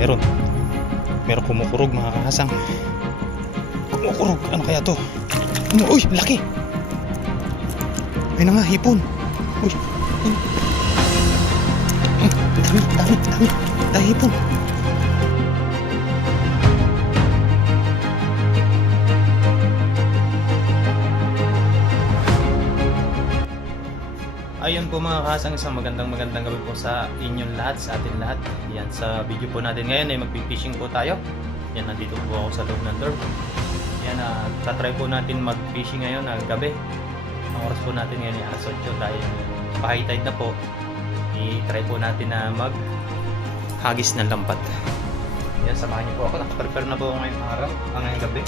Meron kumukurog mga kahasang. Kumukurog. Ano kaya to? Uy, laki. Ayun na nga, hipon. Uy. Dami hipon. Ayun po mga kasang, isang magandang gabi po sa inyong lahat, sa atin lahat. Yan, sa video po natin ngayon ay magpi-fishing po tayo. Yan, nandito po ako sa loob ng turf. Yan, tatry po natin mag-fishing ngayon na gabi. Ang oras po natin ngayon ay alas 8 dahil pa-high tide na po. I-try po natin na mag-hagis ng lambat. Yan, samahan niyo po ako. Nakaprepare na po ako ngayong araw, ngayong gabi.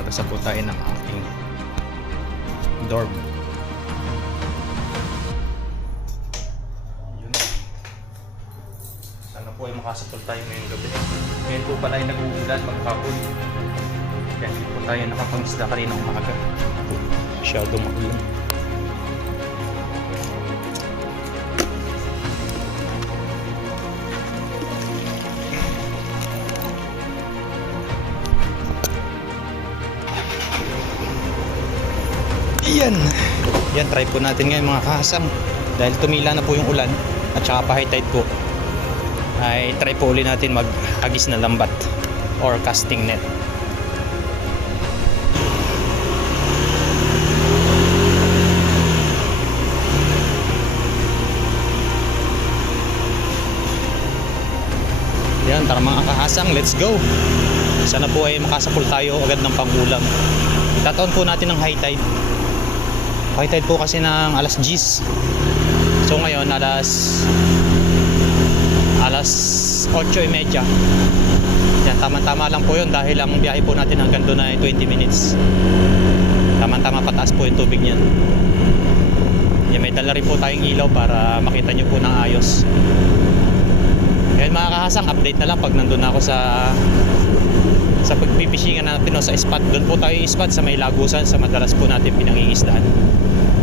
Labas na po tayo ng aking dorm. Po ay makasapol tayo ngayong gabi. Ngayon po pala ay nag-uulan maghapon. Kaya hindi po tayo nakapangisda kanina umaga. Masyado maulan. Yan, try po natin ngayon mga kahasang. Dahil tumila na po yung ulan at saka pa-high tide po, ay try po ulit natin mag-hagis na lambat or casting net. Yan, tara mga kahasang, let's go. Sana po ay makasapol tayo agad ng pangulam. Itataon po natin ng high tide. High tide po kasi ng alas 10. So ngayon alas 8:30. Yan, tama-tama lang po yun dahil ang biyahe po natin hanggang doon ay 20 minutes. Tama-tama pataas po yung tubig niyan. Yan, may dala rin po tayong ilaw para makita nyo po ng ayos. Yan mga kahasang, update na lang pag nandun na ako sa pagpipishingan natin o sa spot. Doon po tayo yung spot sa may lagusan, sa madalas po natin pinangingisdaan.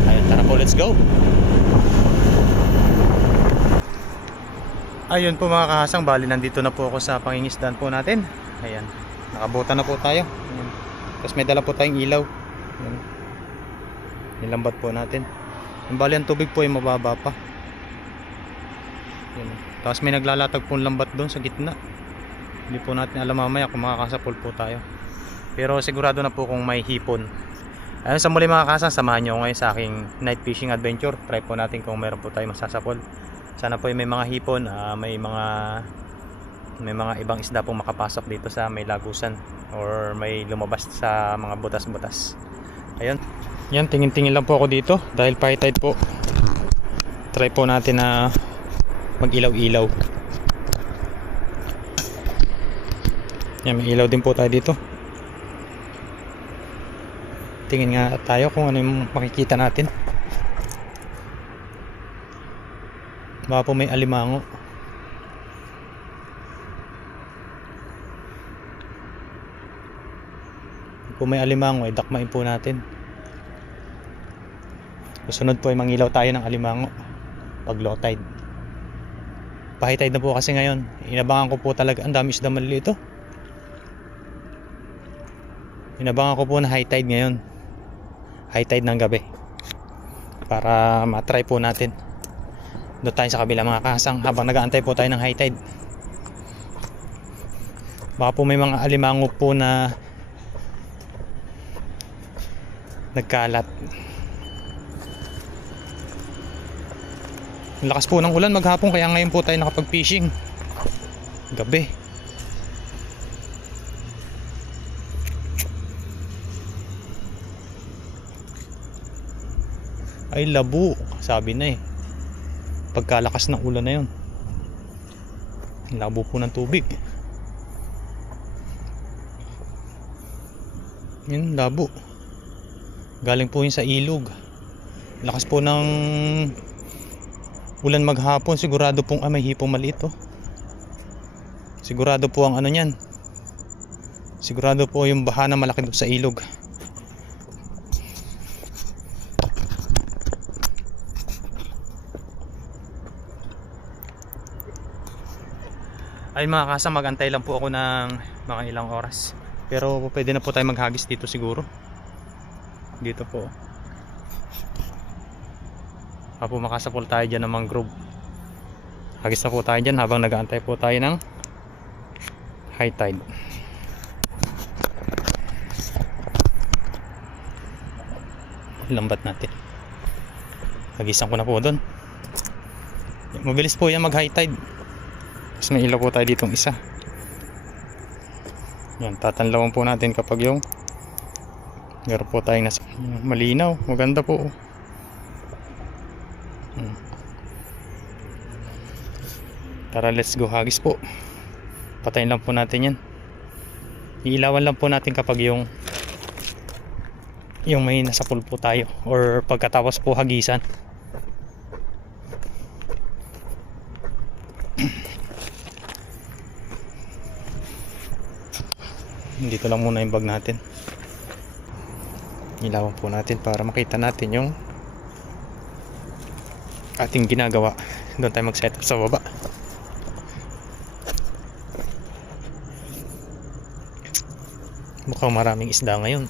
Ayun, tara po, let's go. Ayun po mga kahasang, bali nandito na po ako sa pangingisdaan po natin. Ayan, nakabuta na po tayo. Ayan. Tapos may dala po tayong ilaw. Ayan. Nilambat po natin. Yung bali ang tubig po ay mababa pa. Ayan. Tapos may naglalatag po lambat doon sa gitna. Hindi po natin alam mamaya kung makakasapol po tayo. Pero sigurado na po kung may hipon. Ayun, sa muli mga kahasang, samahan nyo ngayon sa aking night fishing adventure. Try po natin kung meron po tayo masasapol. Sana po may mga hipon, may mga ibang isda pong makapasok dito sa may lagusan or may lumabas sa mga butas-butas. Ayun. Yan, tingin-tingin lang po ako dito dahil high tide po. Try po natin na mag-ilaw-ilaw. Yan, may ilaw din po tayo dito. Tingin nga tayo kung ano yung makikita natin. Baka po may alimango. Kung may alimango ay dakmain po natin. Susunod po ay mangilaw tayo ng alimango pag low tide. Pa-high tide na po kasi ngayon. Inabangan ko po talaga, ang dami isda maliliit ito. Inabangan ko po na high tide ngayon. High tide ng gabi. Para matry po natin. Doon tayo sa kabila mga kahasang habang nag-aantay po tayo ng high tide. Baka po may mga alimango po na nagkalat. Ang lakas po ng ulan maghapon kaya ngayon po tayo nakapag-fishing. Gabi. Ay labo, sabi na eh. Pagkalakas ng ulan na yun, labo po ng tubig. Yun, labo. Galing po yun sa ilog. Lakas po ng ulan maghapon. Sigurado pong may hipong maliit oh. Sigurado po ang ano nyan. Sigurado po yung baha na malaki doon sa ilog. Ay mga kasang, magantay lang po ako ng mga ilang oras. Pero pwede na po tayo maghagis dito siguro. Dito po. Hapo makasapol tayo dyan ng mangrove. Hagis na po tayo dyan habang nag-aantay po tayo ng high tide. Lambat natin. Hagisan ko na po doon. Mabilis po yan mag high tide. Tapos may ilaw po tayo ditong isa. Yan, tatanlawan po natin kapag yung meron po tayong nasa malinaw. Maganda po. Tara, let's go hagis po. Patayin lang po natin yan. Iilawan lang po natin kapag yung may nasa pool po tayo or pagkatapos po hagisan. Dito lang muna yung bag natin. Ilawan po natin para makita natin yung ating ginagawa. Doon tayo mag set up sa baba. Mukhang maraming isda ngayon.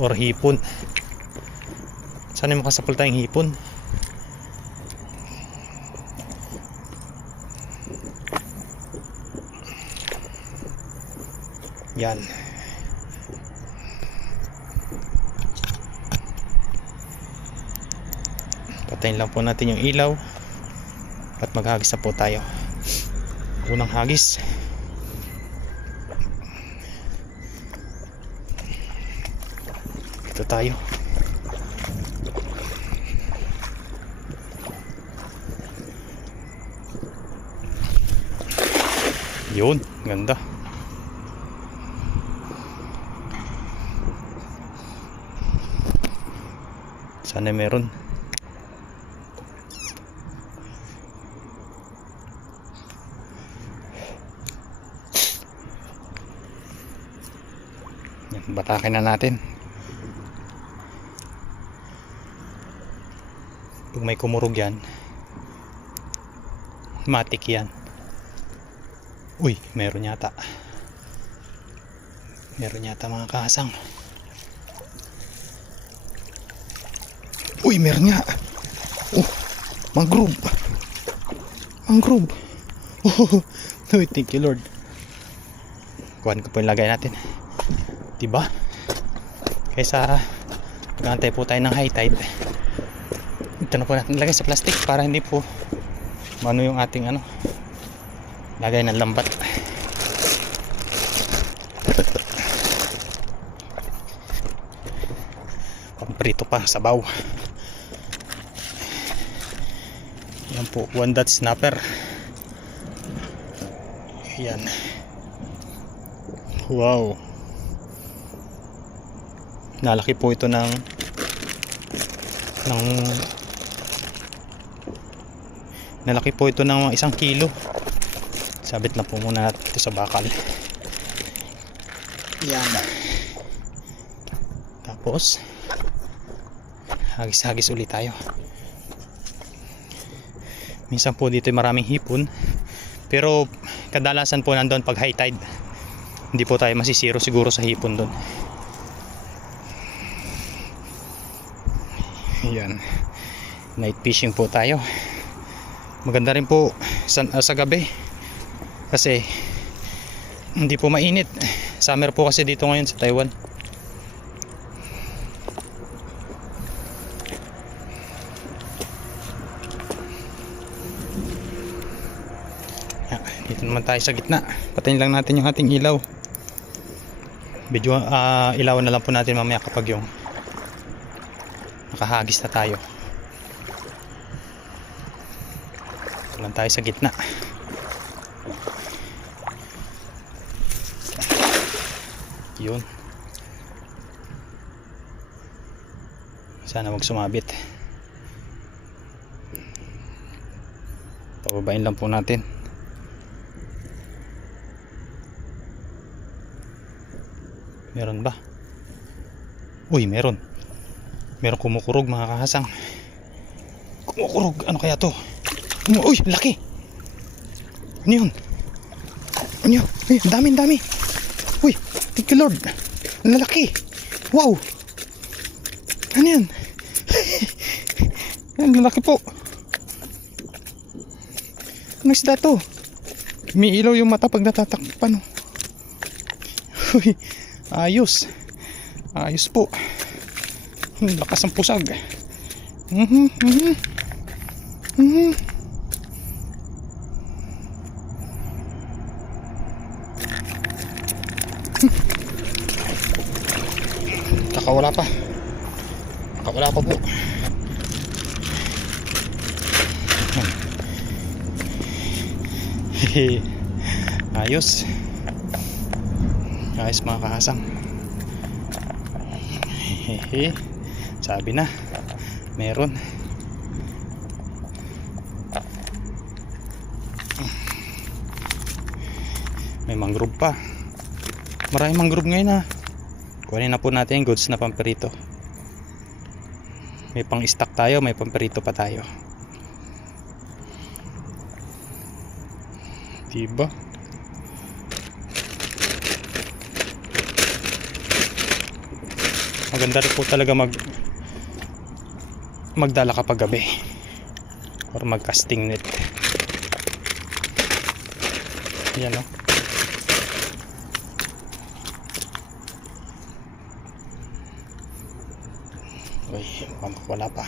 Or hipon. Sana makasapol tayong hipon. Yan. Patayin lang po natin yung ilaw at maghagis na po tayo. Unang hagis. Ito tayo. Yun, ganda. Sana meron. Yan, batakin na natin. Pag may kumurog yan, matik yan. Uy, meron yata. Meron yata mga kasang. Uy, meron nga. Oh, mangrove. Mangrove. Oh, thank you Lord. Kuhan ko po yung lagay natin. Diba? Kaysa mag-aantay po tayo ng high tide. Ito na po natin lagay sa plastic para hindi po mano yung ating lagay ng lambat. Pamprito pa, sabaw. Yan po, 1 dot snapper. Yan. Wow. Nalaki po ito ng nalaki po ito ng 1 kilo. Sabit na po muna natin ito sa bakal. Yan. Tapos hagis-hagis ulit tayo. Minsan po dito maraming hipon, pero kadalasan po nandoon pag high tide. Hindi po tayo masisiro siguro sa hipon doon. Yan. Night fishing po tayo. Maganda rin po sa gabi kasi hindi po mainit. Summer po kasi dito ngayon sa Taiwan. Dito naman tayo sa gitna. Patayin lang natin yung ating ilaw. Ilawan na lang po natin mamaya kapag yung nakahagis na tayo. Dito lang tayo sa gitna. Yun. Sana wag sumabit. Pababain lang po natin. Meron ba? Uy, meron. Meron kumukurog mga kahasang. Kumukurog. Ano kaya to? Uy, laki. Ano yun? Ano yun? Uy, ang dami. Uy, thank you Lord. Ang lalaki. Wow. Ano yan? Ang lalaki po. Ano isda to? Umiilaw yung mata pag natatakpan. Uy, ayos. Ayos po. Lakas ng pusag. Kakawala pa po. Ayos mga kahasang. Sabi na meron. May mangrove pa. Maraming mangrove ngayon kunin na po natin yung goods na pamperito. May pang stock tayo, may pamperito pa tayo. Diba? Maganda rin po talaga magdala kapag gabi or mag casting net. Yan o. Uy, wala pa.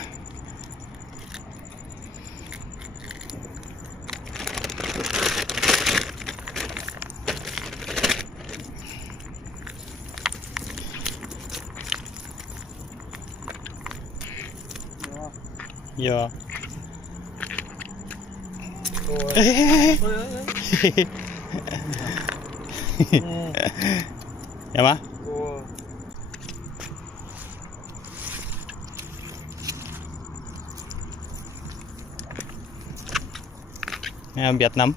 Yeah. Yama? Ayan, Vietnam?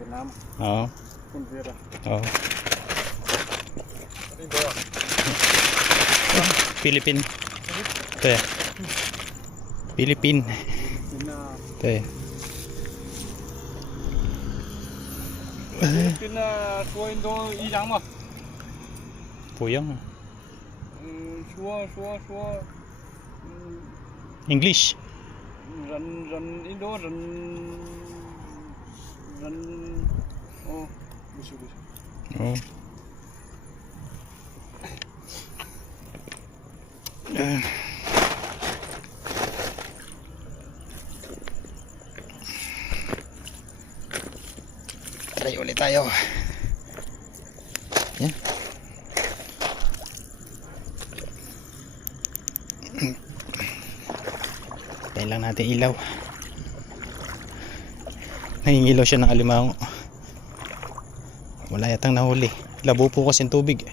Vietnam? Oo. Oo. Philippine. Ito eh. Philippine. Ito eh. Philippine说运动一样吗？不一样啊。说English. 印度人不是。Oh. Try ulit tayo. Yan. Tayo lang natin ilaw. Nangingilaw siya ng alimango. Wala yatang nahuli. Labo po kasi tubig.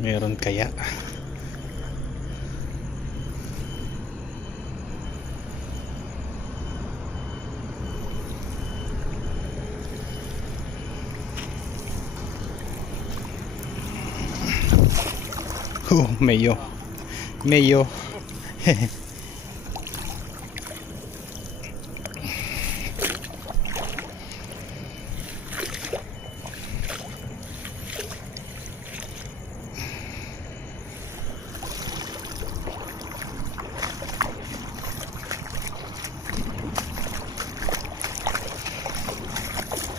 Meron kaya? Mayo.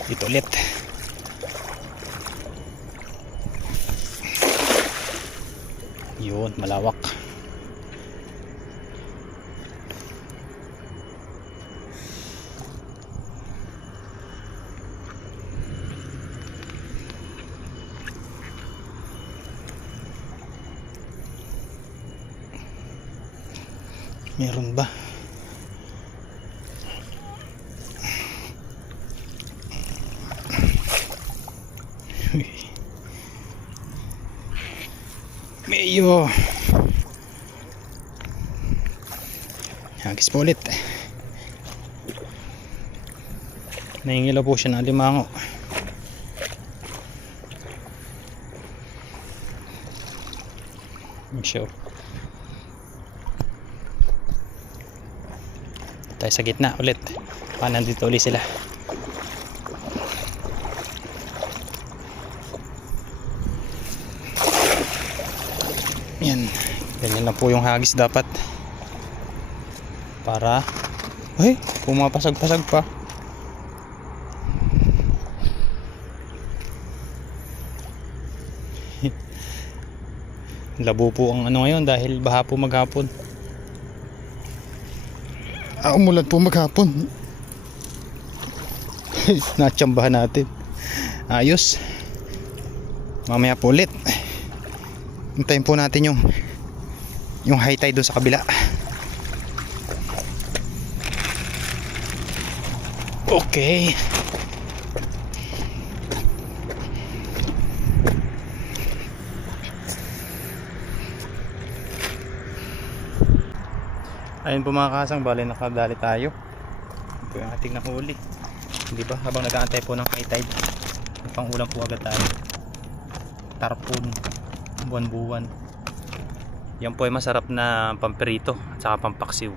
Ito ulit. Yun, malawak. Meron ba? Mayo. Hagis po ulit. Nahingilaw po siya ng alimango. Show. Tayo sa gitna ulit. Nandito ulit sila. Yan. Ganyan na po yung hagis dapat. Para ay, pumapasag-pasag pa. Labo po ang ano ngayon dahil baha po maghapon. Umulan po maghapon. Natsambahan natin. Ayos. Mamaya po ulit. Hintayin po natin yung high tide doon sa kabila. Okay. Ayun po mga kasang, bali nakadali tayo. Ito yung ating nahuli. Di ba? Habang nag-aantay po ng high tide, pang ulam po agad tayo. Tarpon, buwan-buwan. Yan po ay masarap na pamperito at saka pampaksiw.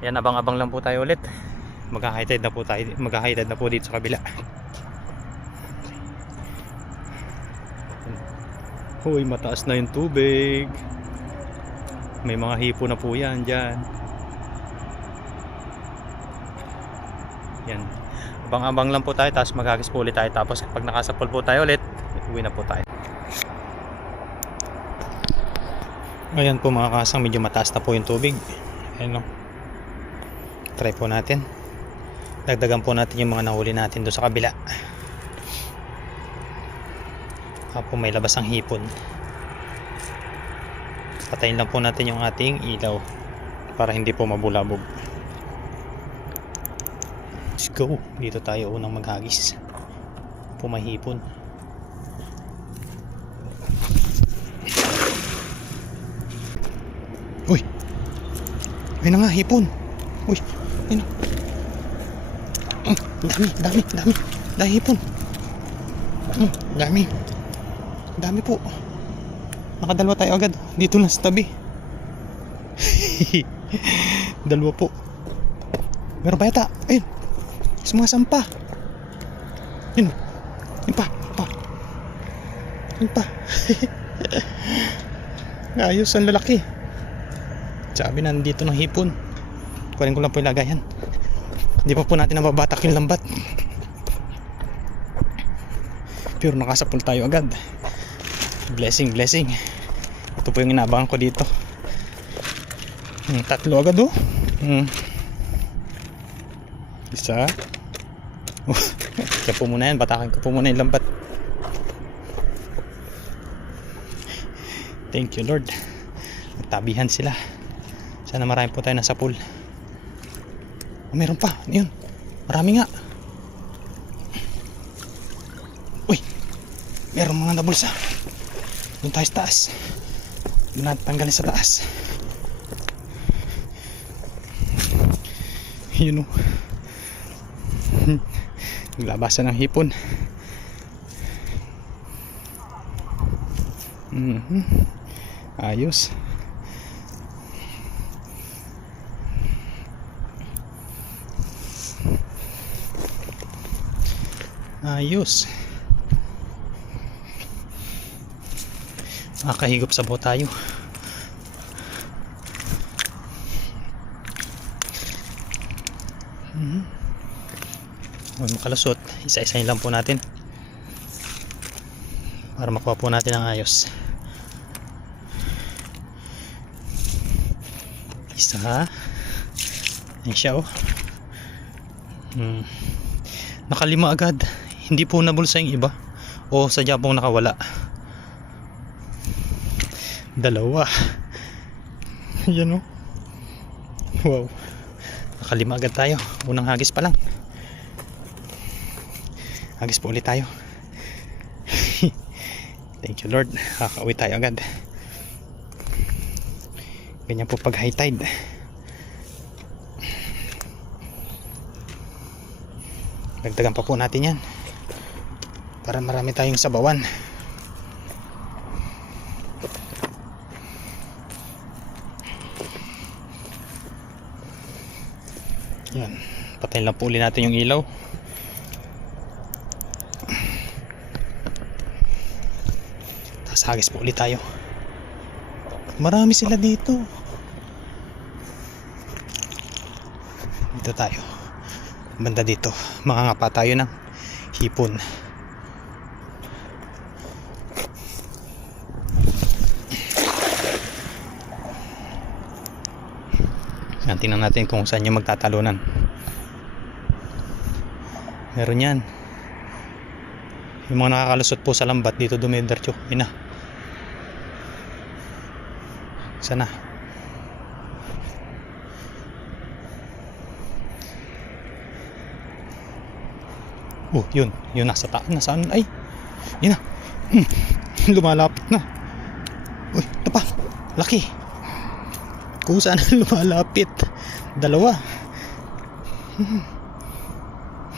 Yan, abang-abang lang po tayo ulit. Mag-high tide na po tayo. Mag-high tide na po dito sa kabila. Hoy, mataas na yung tubig. May mga hipo na po yan dyan. Yan. Abang-abang lang po tayo, tapos maghagis po ulit tayo. Tapos pag nakasapol po tayo ulit, uwi na po tayo. Ayan po mga kasang, medyo mataas na po yung tubig. Ayan o. Try po natin. Dagdagan po natin yung mga nahuli natin doon sa kabila. Baka po may labas ang hipon. Patayin lang po natin yung ating ilaw para hindi po mabulabog. Let's go. Dito tayo unang maghagis. Pumahipon. Uy! Ayun na nga, hipon. Uy! Ayun na. Dami hipon. Dami po. Nakadalawa tayo agad. Dito lang sa tabi. Dalawa po. Meron pa yata. Ayun. Sumasampa. Yun. Yun pa. Ayos, ang lalaki. Sabi na nandito ng hipon. Kunin ko lang po yung lagayan. Hindi pa po natin nababatak yung lambat. Pero nakasapul tayo agad. Blessing. Ito po yung inaabangan ko dito. Tatlo agad oh. Isa. Kaya po muna yan. Batakin ko po muna yung lambat. Thank you Lord. Tabihan sila. Sana marami po tayo nasa pool. Meron pa. Yun. Marami nga. Uy. Meron mga nabulsa. Doon tayo sa taas. Doon natin tanggalin sa taas. Yun o. Naglabasan ng hipon. Ayos. Ayos. Makahigop sa boat tayo. Huwag makalusot. Isa-isahin lang po natin para makuha po natin ang ayos. Isa. Ayan siya oh. Nakalima agad. Hindi po nabulsa yung iba o sadya pong nakawala. Dalawa. Yan o. Wow. Nakalima agad tayo. Unang hagis pa lang. Hagis po ulit tayo. Thank you Lord. Kakauwi tayo agad. Ganyan po pag high tide. Dagdagan pa po natin yan para marami tayong sabawan. Yan, patayin lang po ulit natin yung ilaw. Tapos hagis po ulit tayo. Marami sila dito. Dito tayo, banda dito, makangapa tayo ng hipon. Yan, tingnan natin kung saan yung magtatalunan. Meron yan. Yung mga nakakalusot po sa lambat dito dumidiretso. Ina. Sana. Yun nasa taas. Nasaan? Ay, yun na. Lumalapit na. Uy, ito pa. Laki. Kung saan lumalapit. Dalawa.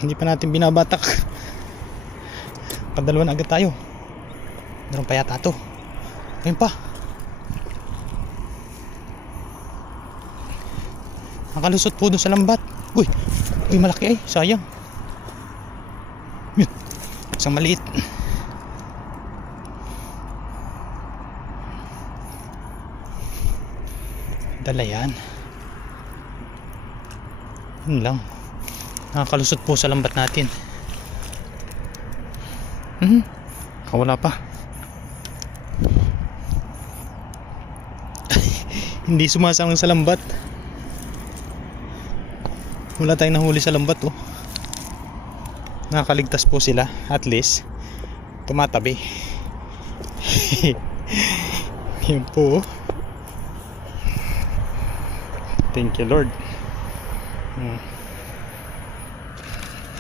Hindi pa natin binabatak. Padalawa na agad tayo. Meron pa yata ito. Ayun pa. Nakalusot po doon sa lambat. Uy, malaki ay. Sayang. Yun, isang maliit. Dala yan. Yun lang. Nakakalusot po sa lambat natin. Wala pa. Hindi sumasang sa lambat. Wala tayong nahuli sa lambat oh. Nakakaligtas po sila, at least tumatabi. Yun po. Thank you Lord.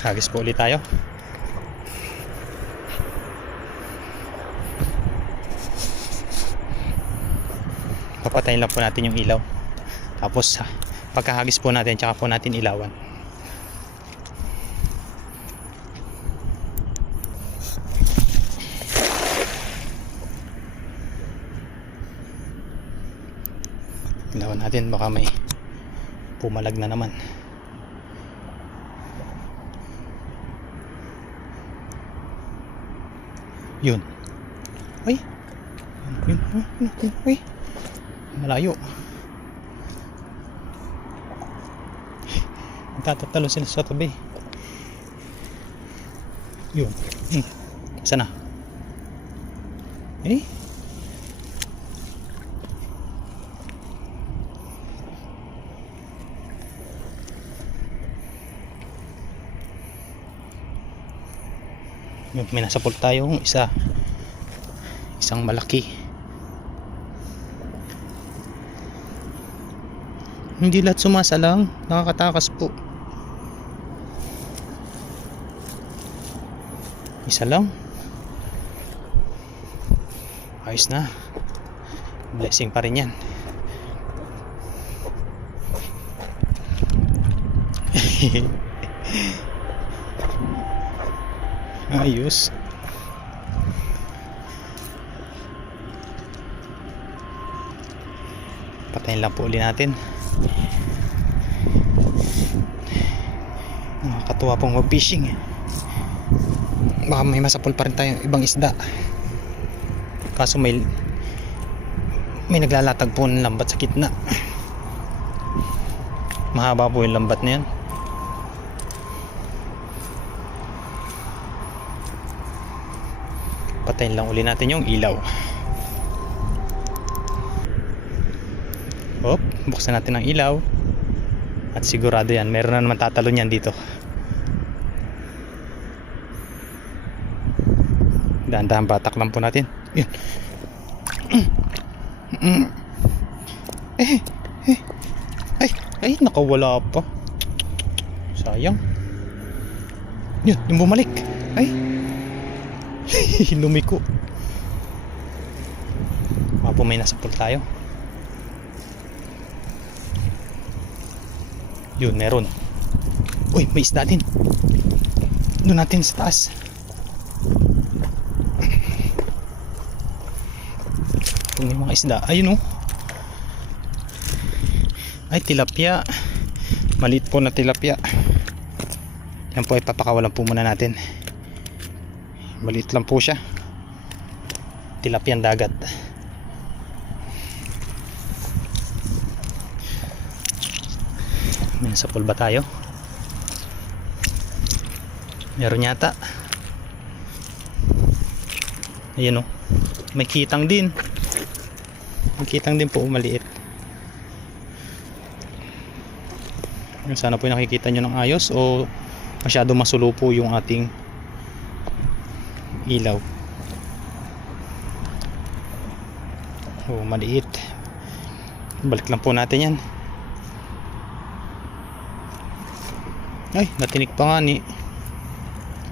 Hagis po ulit tayo. Papatayin lang po natin yung ilaw. Tapos pagkahagis po natin, tsaka po natin ilawan. Ilawan natin, baka may pumalag na naman. Yun. Ay, yun. Malayo. Tatatalo sila sa tabi. Yun. Sana. May nasapol tayong isang malaki. Hindi lahat sumasalang, nakakatakas po. Isa lang. Ayos na. Blessing pa rin yan. Ayos. Patayin lang po uli natin. Nakakatuwa pong mag-fishing. Baka may masapol pa rin tayong ibang isda. Kaso may naglalatag po ng lambat sa gitna. Mahaba po yung lambat na yan. Patayin lang uli natin yung ilaw. Buksan natin ang ilaw. At sigurado yan, meron na naman tatalon yan dito. Dahan-dahan batak lang po natin. Yun. Ay, nakawala pa. Sayang. Yun, yung bumalik. Ay. Lumiko. Mapo may nasapol tayo. Yun, meron. Uy, may isda din. Doon natin sa taas. Kung may mga isda, ayun oh. Ay, tilapia. Maliit po na tilapia. Yan po ay papakawalan po muna natin. Maliit lang po siya. Tilapiang dagat. May nasa pool ba tayo? Meron yata. Ayan oh. May kitang din. May kitang din po, maliit. Sana po nakikita nyo ng ayos o masyado masulo po yung ating ilaw. Oh, maliit. Balik lang po natin yan. Ay, natinik pa nga ni.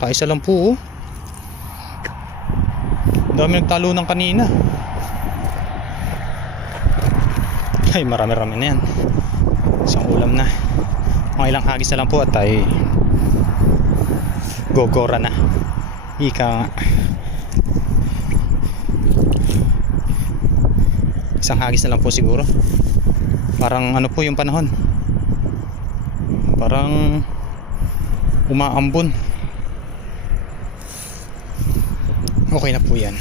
Kaisa lang po oh. Dami nagtalo ng kanina. Ay, marami-rami na yan. Isang ulam na. Mga ilang hagis na lang po at ay gogora na. Ika nga. Isang hagis na lang po siguro. Parang ano po yung panahon. Parang umaambon. Okay na po yan.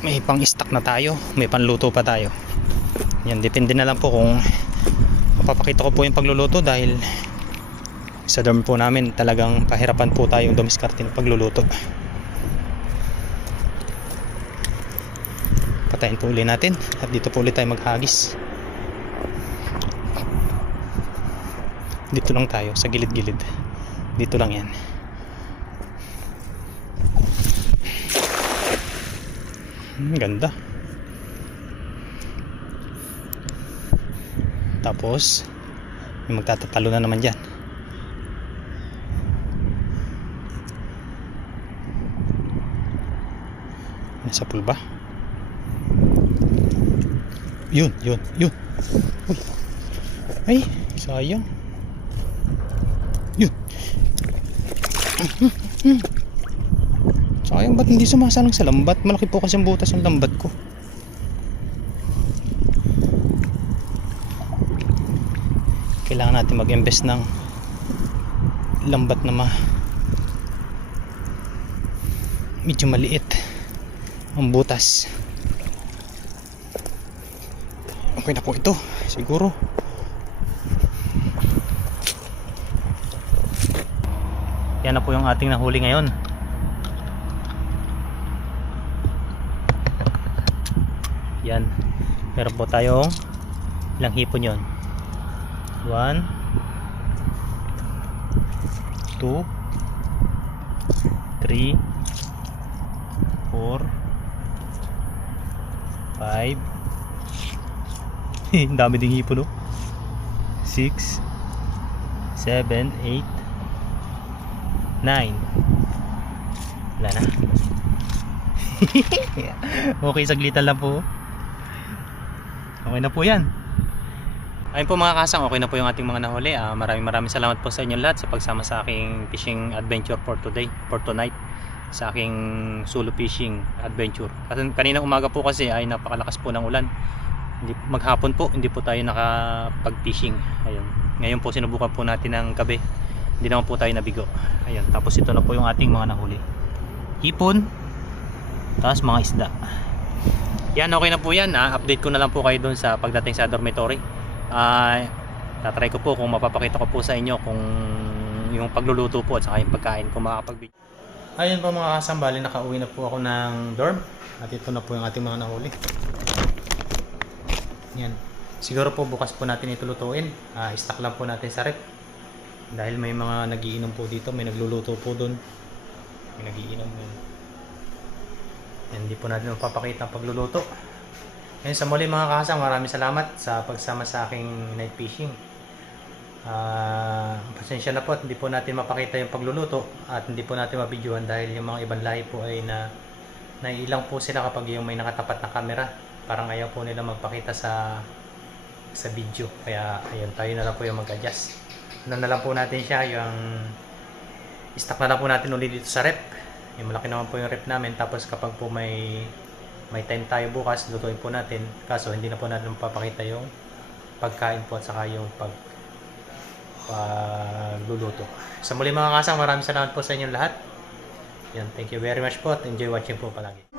May pang stock na tayo. May panluto pa tayo. Yan, depende na lang po kung mapapakita ko po yung pagluluto dahil sa dorm po namin talagang pahirapan po tayong dumiskarte ng pagluluto. Patayin po ulit natin at dito po ulit tayo maghagis. Dito lang tayo sa gilid-gilid. Dito lang yan. Ganda. Tapos may magtatatalo na naman dyan. Nasa pool ba? Yun. Uy. Ay, sayang. Yun. Sayang, ba't hindi sumasalang sa lambat? Malaki po kasi ang butas ng lambat ko. Kailangan natin mag-invest ng lambat na medyo maliit ang butas. Okay na po ito siguro. Yan na po yung ating nahuli ngayon. Yan, meron po tayong ilang hipon yon. 1 2 3 4 5 ang dami ding hipon, no? 6 7 8 9. Wala na. Okay, saglitan lang po. Okay na po yan. Ayun po mga kasang, okay na po yung ating mga nahuli. Maraming salamat po sa inyo lahat sa pagsama sa aking fishing adventure for today, for tonight, sa aking solo fishing adventure. At kanina umaga po kasi ay napakalakas po ng ulan. Maghapon po hindi po tayo nakapag-fishing. Ayun. Ngayon po sinubukan po natin ng gabi. Hindi naman po tayo nabigo. Ayun. Tapos ito na po yung ating mga nahuli. Hipon, tapos mga isda. Yan, okay na po yan. Update ko na lang po kayo dun sa pagdating sa dormitory. Tatry ko po kung mapapakita ko po sa inyo kung yung pagluluto po at saka yung pagkain kung makakapag-video. Ayun po mga kasambali, nakauwi na po ako ng dorm at ito na po yung ating mga nahuli. Yan, siguro po bukas po natin ito lutuin. Stock lang po natin sa rep dahil may mga nagiinom po dito, may nagluluto po dun, may nagiinom yun. Yan, hindi po natin mapapakita ang pagluluto. Ngayon sa muli mga kasang, maraming salamat sa pagsama sa aking night fishing. Pasensya na po at hindi po natin mapakita yung pagluluto at hindi po natin mabidyohan dahil yung mga ibang lahi po ay naiilang po sila kapag yung may nakatapat na camera. Parang ayaw po nila magpakita sa video. Kaya ayun, tayo na lang po yung mag-adjust. na lang po natin siya, yung stock na lang po natin ulit dito sa rep. Yung malaki naman po yung rep namin, tapos kapag po may time tayo bukas, lutuin po natin. Kaso hindi na po natin papakita yung pagkain po at saka yung pagluluto. Sa muli mga kasang, maraming salamat po sa inyong lahat. Yan, thank you very much po at enjoy watching po palagi.